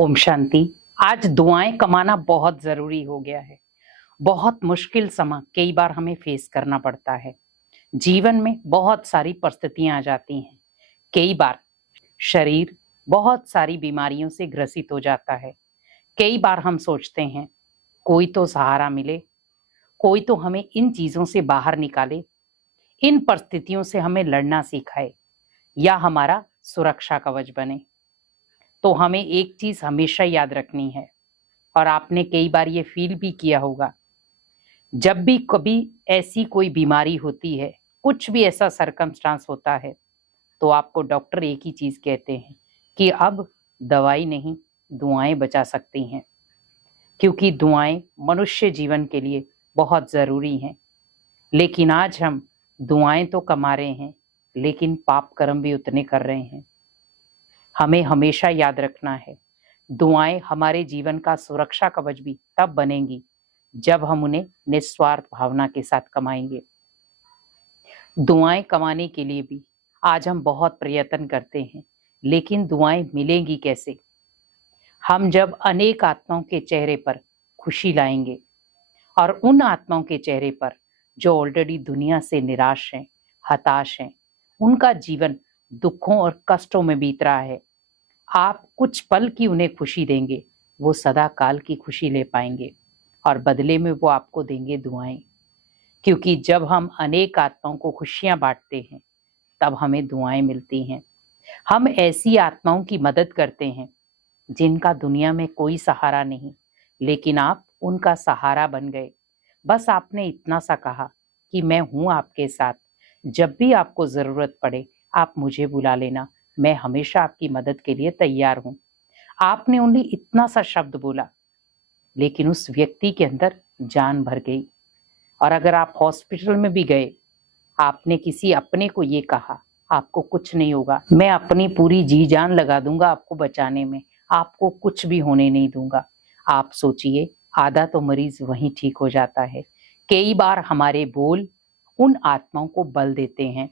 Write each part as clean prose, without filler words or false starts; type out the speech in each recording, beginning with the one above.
ओम शांति। आज दुआएं कमाना बहुत जरूरी हो गया है। बहुत मुश्किल समय कई बार हमें फेस करना पड़ता है। जीवन में बहुत सारी परिस्थितियां आ जाती हैं। कई बार शरीर बहुत सारी बीमारियों से ग्रसित हो जाता है। कई बार हम सोचते हैं कोई तो सहारा मिले, कोई तो हमें इन चीजों से बाहर निकाले, इन परिस्थितियों से हमें लड़ना सिखाए या हमारा सुरक्षा कवच बने। तो हमें एक चीज हमेशा याद रखनी है, और आपने कई बार ये फील भी किया होगा, जब भी कभी ऐसी कोई बीमारी होती है, कुछ भी ऐसा सरकमस्टांस होता है, तो आपको डॉक्टर एक ही चीज कहते हैं कि अब दवाई नहीं, दुआएं बचा सकती हैं। क्योंकि दुआएं मनुष्य जीवन के लिए बहुत जरूरी हैं। लेकिन आज हम दुआएं तो कमा रहे हैं, लेकिन पाप कर्म भी उतने कर रहे हैं। हमें हमेशा याद रखना है, दुआएं हमारे जीवन का सुरक्षा कवच भी तब बनेंगी जब हम उन्हें निस्वार्थ भावना के साथ कमाएंगे। दुआएं कमाने के लिए भी आज हम बहुत प्रयत्न करते हैं, लेकिन दुआएं मिलेंगी कैसे? हम जब अनेक आत्माओं के चेहरे पर खुशी लाएंगे, और उन आत्माओं के चेहरे पर जो ऑलरेडी दुनिया से निराश हैं, हताश हैं, उनका जीवन दुखों और कष्टों में बीत रहा है, आप कुछ पल की उन्हें खुशी देंगे, वो सदा काल की खुशी ले पाएंगे, और बदले में वो आपको देंगे दुआएं। क्योंकि जब हम अनेक आत्माओं को खुशियां बांटते हैं, तब हमें दुआएं मिलती हैं। हम ऐसी आत्माओं की मदद करते हैं जिनका दुनिया में कोई सहारा नहीं, लेकिन आप उनका सहारा बन गए। बस आपने इतना सा कहा कि मैं हूं आपके साथ, जब भी आपको जरूरत पड़े आप मुझे बुला लेना, मैं हमेशा आपकी मदद के लिए तैयार हूं। आपने उन्हें इतना सा शब्द बोला, लेकिन उस व्यक्ति के अंदर जान भर गई। और अगर आप हॉस्पिटल में भी गए, आपने किसी अपने को ये कहा, आपको कुछ नहीं होगा, मैं अपनी पूरी जी जान लगा दूंगा आपको बचाने में, आपको कुछ भी होने नहीं दूंगा। आप सोचिए, आधा तो मरीज वहीं ठीक हो जाता है। कई बार हमारे बोल उन आत्माओं को बल देते हैं,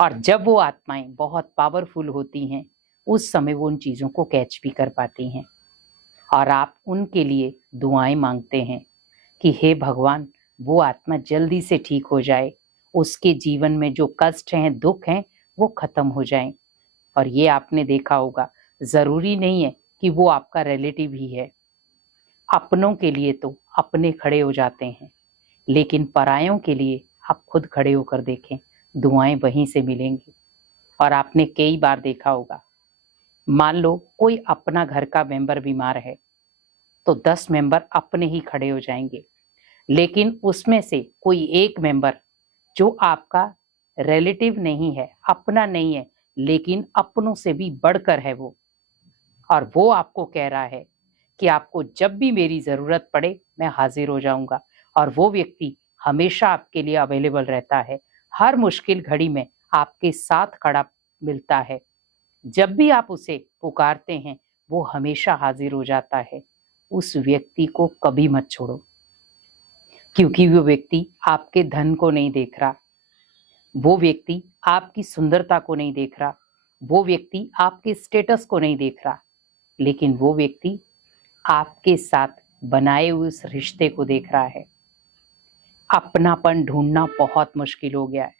और जब वो आत्माएं बहुत पावरफुल होती हैं, उस समय वो उन चीजों को कैच भी कर पाती हैं। और आप उनके लिए दुआएं मांगते हैं कि हे भगवान, वो आत्मा जल्दी से ठीक हो जाए, उसके जीवन में जो कष्ट हैं, दुख हैं, वो खत्म हो जाएं। और ये आपने देखा होगा, जरूरी नहीं है कि वो आपका रिलेटिव ही है। अपनों के लिए तो अपने खड़े हो जाते हैं, लेकिन परायों के लिए आप खुद खड़े होकर देखें, दुआएं वहीं से मिलेंगी। और आपने कई बार देखा होगा, मान लो कोई अपना घर का मेंबर बीमार है, तो 10 मेंबर अपने ही खड़े हो जाएंगे। लेकिन उसमें से कोई एक मेंबर जो आपका रिलेटिव नहीं है, अपना नहीं है, लेकिन अपनों से भी बढ़कर है वो, और वो आपको कह रहा है कि आपको जब भी मेरी जरूरत पड़े मैं हाजिर हो जाऊंगा। और वो व्यक्ति हमेशा आपके लिए अवेलेबल रहता है, हर मुश्किल घड़ी में आपके साथ खड़ा मिलता है। जब भी आप उसे पुकारते हैं, वो हमेशा हाजिर हो जाता है। उस व्यक्ति को कभी मत छोड़ो, क्योंकि वो व्यक्ति आपके धन को नहीं देख रहा, वो व्यक्ति आपकी सुंदरता को नहीं देख रहा, वो व्यक्ति आपके स्टेटस को नहीं देख रहा, लेकिन वो व्यक्ति आपके साथ बनाए हुए उस रिश्ते को देख रहा है। अपनापन ढूंढना बहुत मुश्किल हो गया है,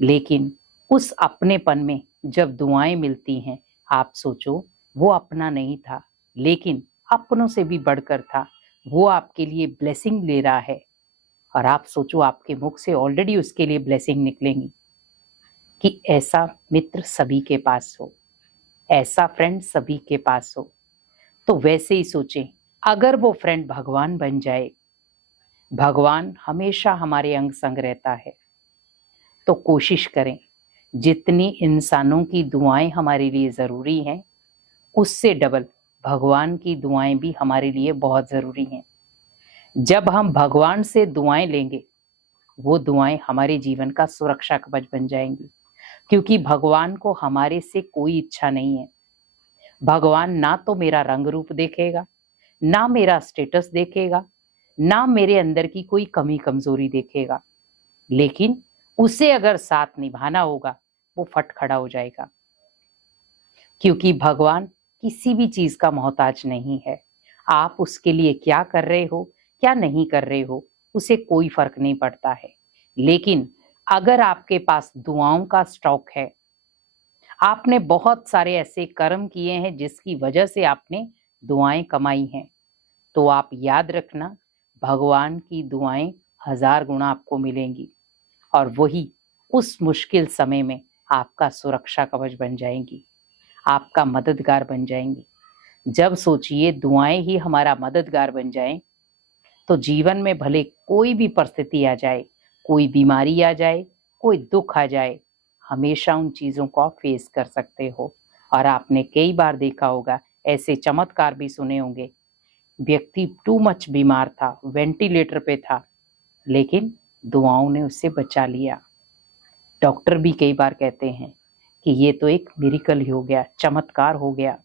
लेकिन उस अपनेपन में जब दुआएं मिलती हैं, आप सोचो, वो अपना नहीं था, लेकिन अपनों से भी बढ़कर था। वो आपके लिए ब्लेसिंग ले रहा है, और आप सोचो, आपके मुख से ऑलरेडी उसके लिए ब्लेसिंग निकलेंगी। कि ऐसा मित्र सभी के पास हो, ऐसा फ्रेंड सभी के पास हो। तो वैसे ही सोचें, अगर वो फ्रेंड भगवान बन जाए, भगवान हमेशा हमारे अंग संग रहता है, तो कोशिश करें, जितनी इंसानों की दुआएं हमारे लिए जरूरी हैं, उससे डबल भगवान की दुआएं भी हमारे लिए बहुत जरूरी हैं। जब हम भगवान से दुआएं लेंगे, वो दुआएं हमारे जीवन का सुरक्षा कवच बन जाएंगी। क्योंकि भगवान को हमारे से कोई इच्छा नहीं है। भगवान ना तो मेरा रंग रूप देखेगा, ना मेरा स्टेटस देखेगा, ना मेरे अंदर की कोई कमी कमजोरी देखेगा, लेकिन उसे अगर साथ निभाना होगा, वो फट खड़ा हो जाएगा। क्योंकि भगवान किसी भी चीज का मोहताज नहीं है। आप उसके लिए क्या कर रहे हो, क्या नहीं कर रहे हो, उसे कोई फर्क नहीं पड़ता है। लेकिन अगर आपके पास दुआओं का स्टॉक है, आपने बहुत सारे ऐसे कर्म किए हैं जिसकी वजह से आपने दुआएं कमाई हैं, तो आप याद रखना, भगवान की दुआएं 1000 गुना आपको मिलेंगी और वही उस मुश्किल समय में आपका सुरक्षा कवच बन जाएंगी, आपका मददगार बन जाएंगी। जब सोचिए दुआएं ही हमारा मददगार बन जाएं, तो जीवन में भले कोई भी परिस्थिति आ जाए, कोई बीमारी आ जाए, कोई दुख आ जाए, हमेशा उन चीजों को आप फेस कर सकते हो। और आपने कई बार देखा होगा, ऐसे चमत्कार भी सुने होंगे, व्यक्ति टू मच बीमार था, वेंटिलेटर पे था, लेकिन दुआओं ने उससे बचा लिया। डॉक्टर भी कई बार कहते हैं कि ये तो एक मिरेकल ही हो गया, चमत्कार हो गया।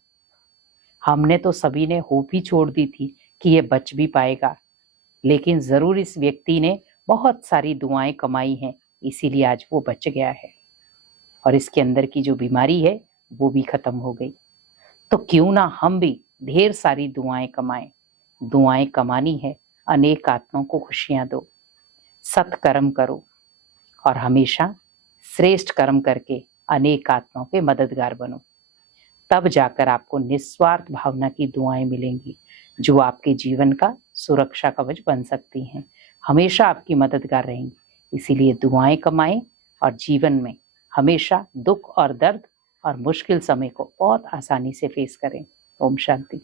हमने तो सभी ने होप ही छोड़ दी थी कि ये बच भी पाएगा, लेकिन जरूर इस व्यक्ति ने बहुत सारी दुआएं कमाई हैं, इसीलिए आज वो बच गया है और इसके अंदर की जो बीमारी है वो भी खत्म हो गई। तो क्यों ना हम भी ढेर सारी दुआएं कमाएं। दुआएं कमानी है, अनेक आत्माओं को खुशियां दो, सत्कर्म करो और हमेशा श्रेष्ठ कर्म करके अनेक आत्माओं के मददगार बनो। तब जाकर आपको निस्वार्थ भावना की दुआएं मिलेंगी, जो आपके जीवन का सुरक्षा कवच बन सकती हैं, हमेशा आपकी मददगार रहेंगी। इसीलिए दुआएं कमाएं और जीवन में हमेशा दुख और दर्द और मुश्किल समय को बहुत आसानी से फेस करें। ओम शांति।